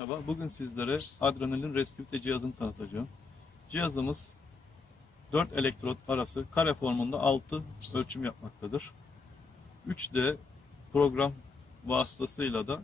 Merhaba, bugün sizlere adrenalin restivite cihazını tanıtacağım. Cihazımız 4 elektrot arası kare formunda 6 ölçüm yapmaktadır. 3D program vasıtasıyla da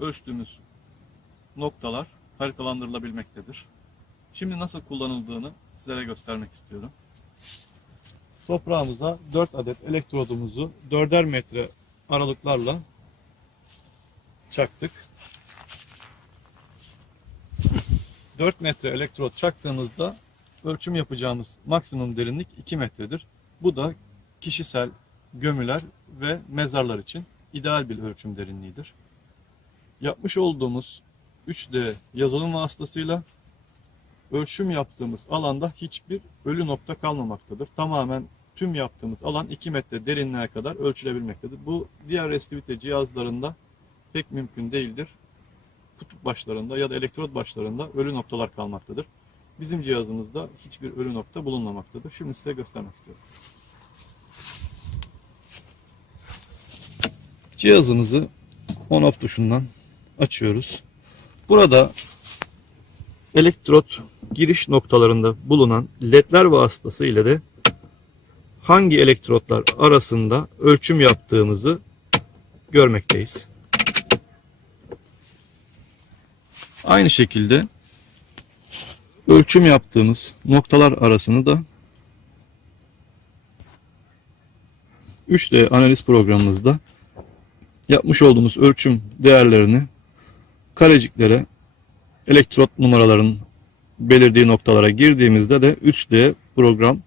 ölçtüğümüz noktalar haritalandırılabilmektedir. Şimdi nasıl kullanıldığını sizlere göstermek istiyorum. Toprağımıza 4 adet elektrodumuzu 4'er metre aralıklarla çaktık. 4 metre elektrot çaktığımızda ölçüm yapacağımız maksimum derinlik 2 metredir. Bu da kişisel gömüler ve mezarlar için ideal bir ölçüm derinliğidir. Yapmış olduğumuz 3D yazılım vasıtasıyla ölçüm yaptığımız alanda hiçbir ölü nokta kalmamaktadır. Tamamen tüm yaptığımız alan 2 metre derinliğe kadar ölçülebilmektedir. Bu diğer restivite cihazlarında pek mümkün değildir. Kutup başlarında ya da elektrot başlarında ölü noktalar kalmaktadır. Bizim cihazımızda hiçbir ölü nokta bulunmamaktadır. Şimdi size göstermek istiyorum. Cihazımızı on-off tuşundan açıyoruz. Burada elektrot giriş noktalarında bulunan ledler vasıtasıyla da hangi elektrotlar arasında ölçüm yaptığımızı görmekteyiz. Aynı şekilde ölçüm yaptığımız noktalar arasını da 3D analiz programımızda yapmış olduğumuz ölçüm değerlerini kareciklere, elektrot numaralarının belirdiği noktalara girdiğimizde de 3D program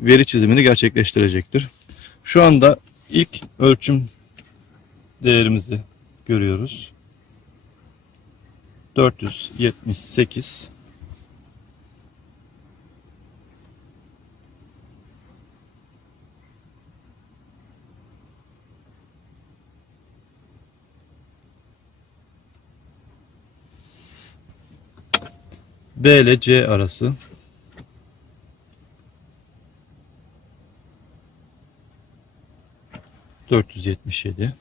veri çizimini gerçekleştirecektir. Şu anda ilk ölçüm değerimizi görüyoruz. 478 B ile C arası 477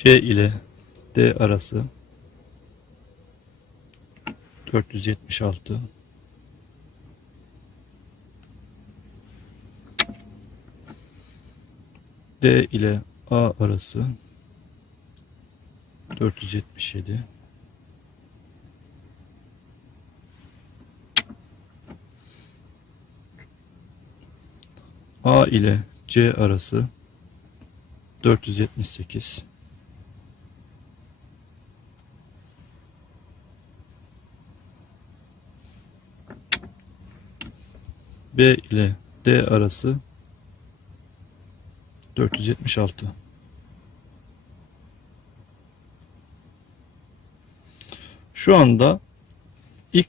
C ile D arası 476 D ile A arası 477 A ile C arası 478 B ile D arası 476. Şu anda ilk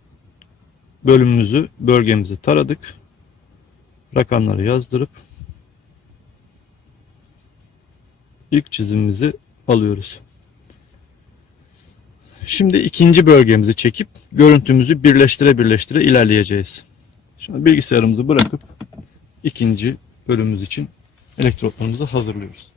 bölgemizi taradık. Rakamları yazdırıp ilk çizimimizi alıyoruz. Şimdi ikinci bölgemizi çekip görüntümüzü birleştire ilerleyeceğiz. Şimdi bilgisayarımızı bırakıp ikinci bölümümüz için elektrotlarımızı hazırlıyoruz.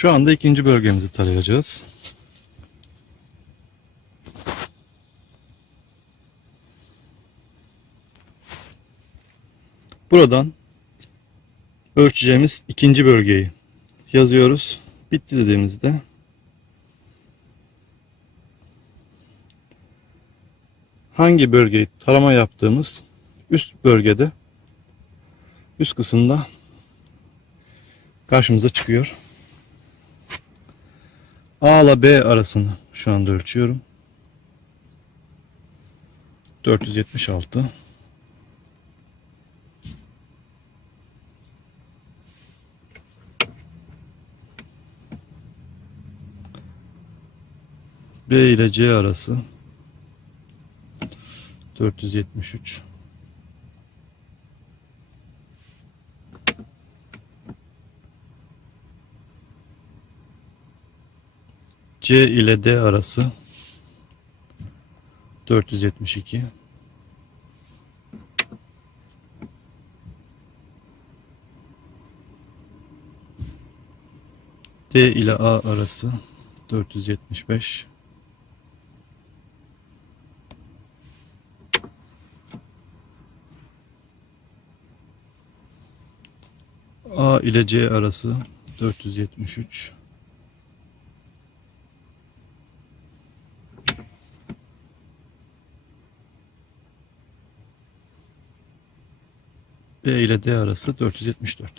Şu anda ikinci bölgemizi tarayacağız. Buradan ölçeceğimiz ikinci bölgeyi yazıyoruz. Bitti dediğimizde hangi bölgeyi tarama yaptığımız üst bölgede, üst kısımda karşımıza çıkıyor. A ile B arasını şu anda ölçüyorum. 476. B ile C arası 473. C ile D arası 472. D ile A arası 475. A ile C arası 473. B ile D arası 474.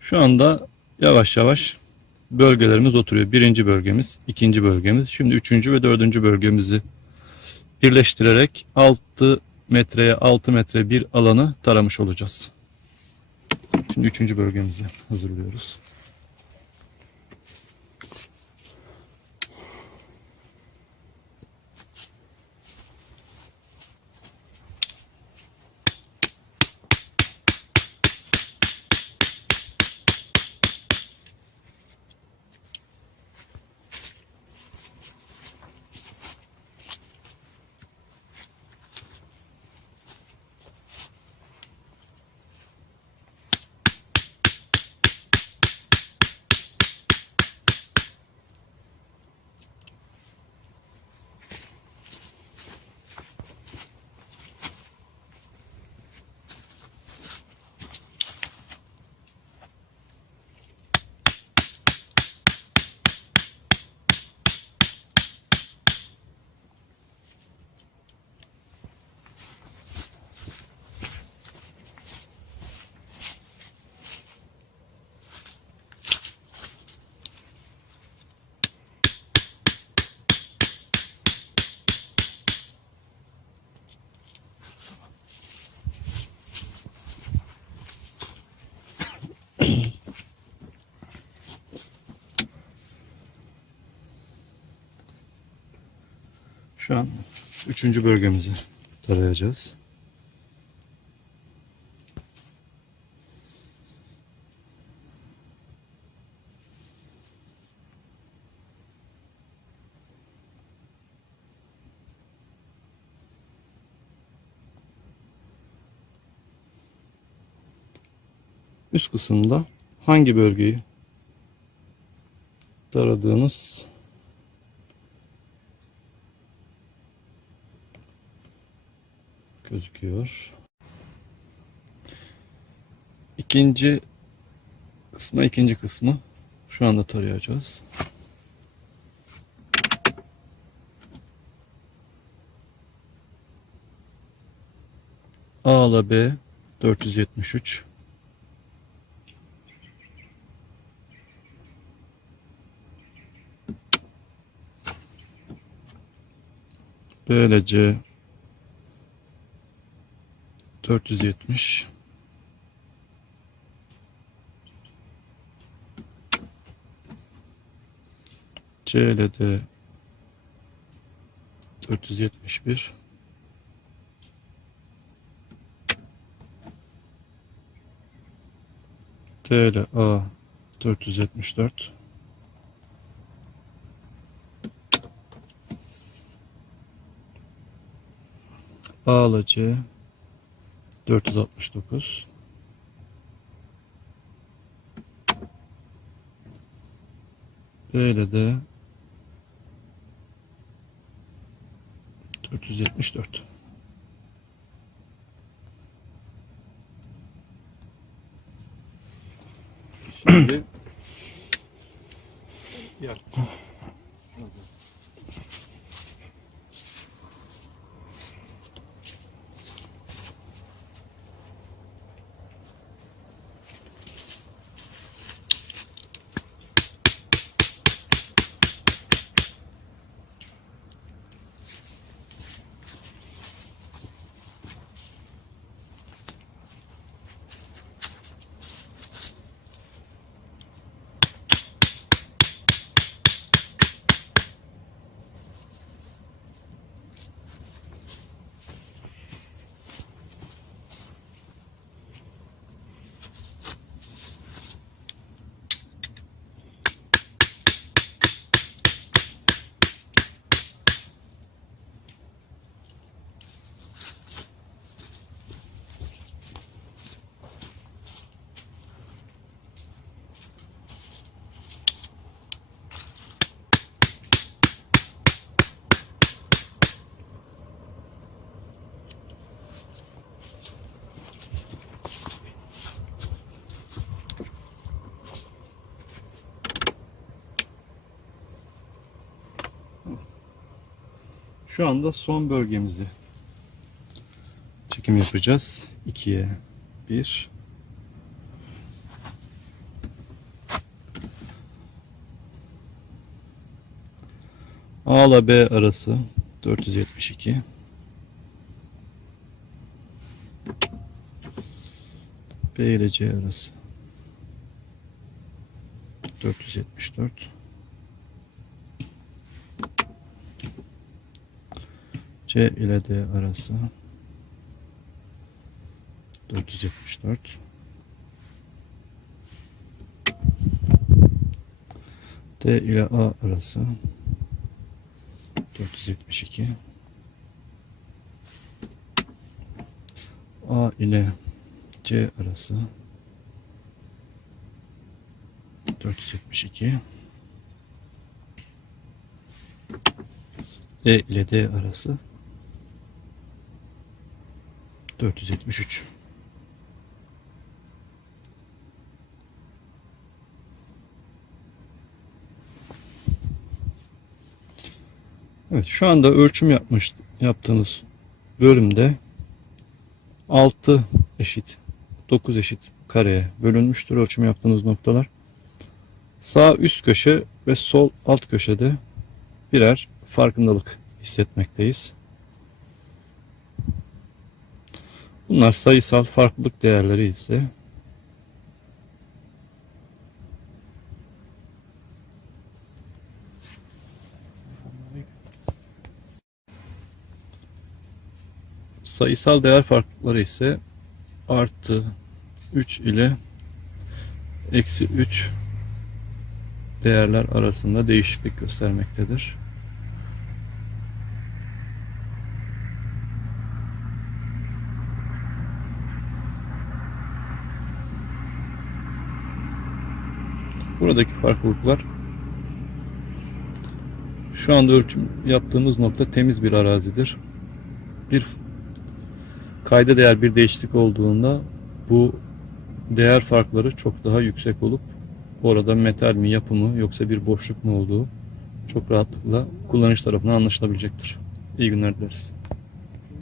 Şu anda yavaş yavaş bölgelerimiz oturuyor. Birinci bölgemiz, ikinci bölgemiz. Şimdi üçüncü ve dördüncü bölgemizi birleştirerek 6 metreye 6 metre bir alanı taramış olacağız. Şimdi üçüncü bölgemizi hazırlıyoruz. Şu an üçüncü bölgemizi tarayacağız. Üst kısımda hangi bölgeyi taradığımız gözüküyor. İkinci kısmı şu anda tarayacağız. A ile B 473. B ile C 470. C ile D 471. D ile A 474. A ile C 469. Böyle de 474. Şimdi şu anda son bölgemizi çekim yapacağız. 2'ye 1. A ile B arası 472. B ile C arası 474. C ile D arası 474. D ile A arası 472. A ile C arası 472. E ile D arası 473. Evet, şu anda ölçüm yaptığınız bölümde 6 eşit 9 eşit kareye bölünmüştür ölçüm yaptığınız noktalar. Sağ üst köşe ve sol alt köşede birer farkındalık hissetmekteyiz. Bunlar sayısal farklılık değerleri ise sayısal değer farklılıkları ise artı 3 ile eksi 3 değerler arasında değişiklik göstermektedir. Buradaki farklılıklar, şu anda ölçüm yaptığımız nokta temiz bir arazidir. Bir kayda değer bir değişiklik olduğunda bu değer farkları çok daha yüksek olup orada metal mi, yapı mı yoksa bir boşluk mu olduğu çok rahatlıkla kullanıcı tarafından anlaşılabilecektir. İyi günler dileriz.